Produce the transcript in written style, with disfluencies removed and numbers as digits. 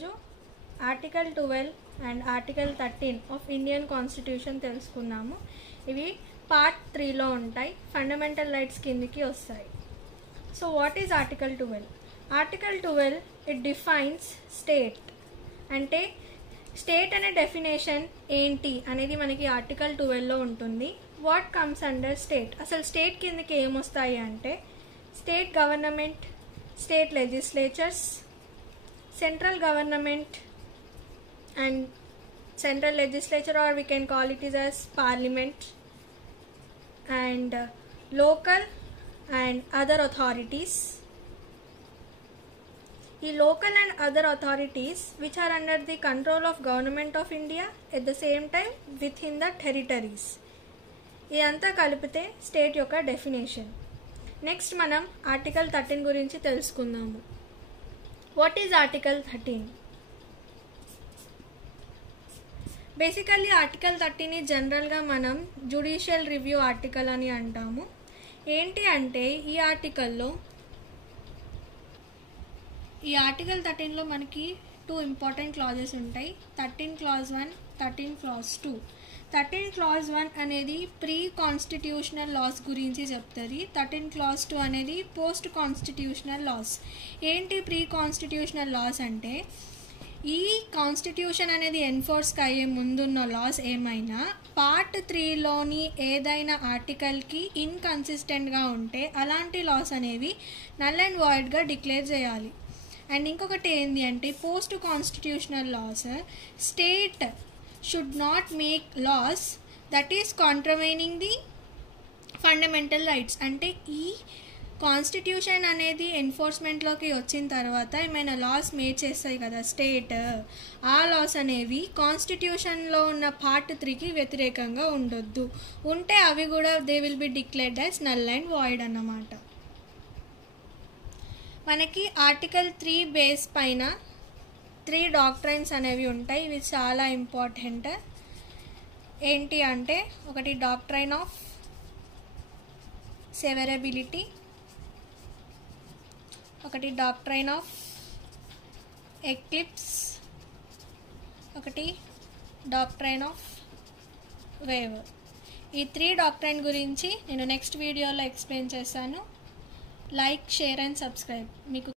ఈరోజు article 12 and article 13 of Indian constitution తెలుసుకుందాము. ఇవి పార్ట్ 3లో ఉంటాయి, ఫండమెంటల్ రైట్స్ కిందికి వస్తాయి. So what is article 12? Article 12 it defines state. అంటే స్టేట్ అనే డెఫినేషన్ ఏంటి అనేది మనకి ఆర్టికల్ 12లో ఉంటుంది. What comes under state? అసలు స్టేట్ కిందకి ఏమొస్తాయి అంటే state government, state legislatures, central government and central legislature, or we can call it as parliament, and local and other authorities. The local and other authorities which are under the control of government of India at the same time within the territories. ఇదంతా కలిపితే state యొక్క definition. Next మనం article 13 గురించి తెలుసుకుందాము. What is Article 13? Basically article 13 జనరల్గా మనం judicial review article అని అంటాము. ఏంటి అంటే ఈ ఆర్టికల్ 13లో మనకి 2 ఇంపార్టెంట్ క్లాజెస్ ఉంటాయి. 13 Clause 1, 13 Clause 2. 13 Clause 1 అనేది ప్రీ కాన్స్టిట్యూషనల్ లాస్ గురించి చెప్తుంది. 13 Clause 2 అనేది పోస్ట్ కాన్స్టిట్యూషనల్ లాస్. ఏంటి ప్రీ కాన్స్టిట్యూషనల్ లాస్ అంటే ఈ కాన్స్టిట్యూషన్ అనేది ఎన్ఫోర్స్కి అయ్యే ముందున్న లాస్ ఏమైనా పార్ట్ 3లోని ఏదైనా ఆర్టికల్కి ఇన్కన్సిస్టెంట్గా ఉంటే అలాంటి లాస్ అనేవి నల్ అండ్ వాయిడ్గా డిక్లేర్ చేయాలి. అండ్ ఇంకొకటి ఏంటి అంటే post constitutional laws, state should not make laws that is contravening the fundamental rights. అంటే ఈ కాన్స్టిట్యూషన్ అనేది ఎన్ఫోర్స్మెంట్లోకి వచ్చిన తర్వాత ఏమైనా లాస్ మేడ్ చేస్తాయి కదా స్టేట్, ఆ లాస్ అనేవి కాన్స్టిట్యూషన్లో ఉన్న పార్ట్ 3కి వ్యతిరేకంగా ఉండొద్దు. ఉంటే అవి కూడా they will be declared as null and void అన్నమాట. మనకి ఆర్టికల్ 3 బేస్ పైన 3 డాక్ట్రైన్స్ అనేవి ఉంటాయి. ఇవి చాలా ఇంపార్టెంట్. ఏంటి అంటే ఒకటి డాక్ట్రైన్ ఆఫ్ సెవెరబిలిటీ, ఒకటి డాక్ట్రైన్ ఆఫ్ ఎక్లిప్స్, ఒకటి డాక్ట్రైన్ ఆఫ్ వేవ్. ఈ 3 డాక్ట్రైన్ గురించి నేను నెక్స్ట్ వీడియోలో ఎక్స్ప్లెయిన్ చేస్తాను. Like, share and subscribe. మీకు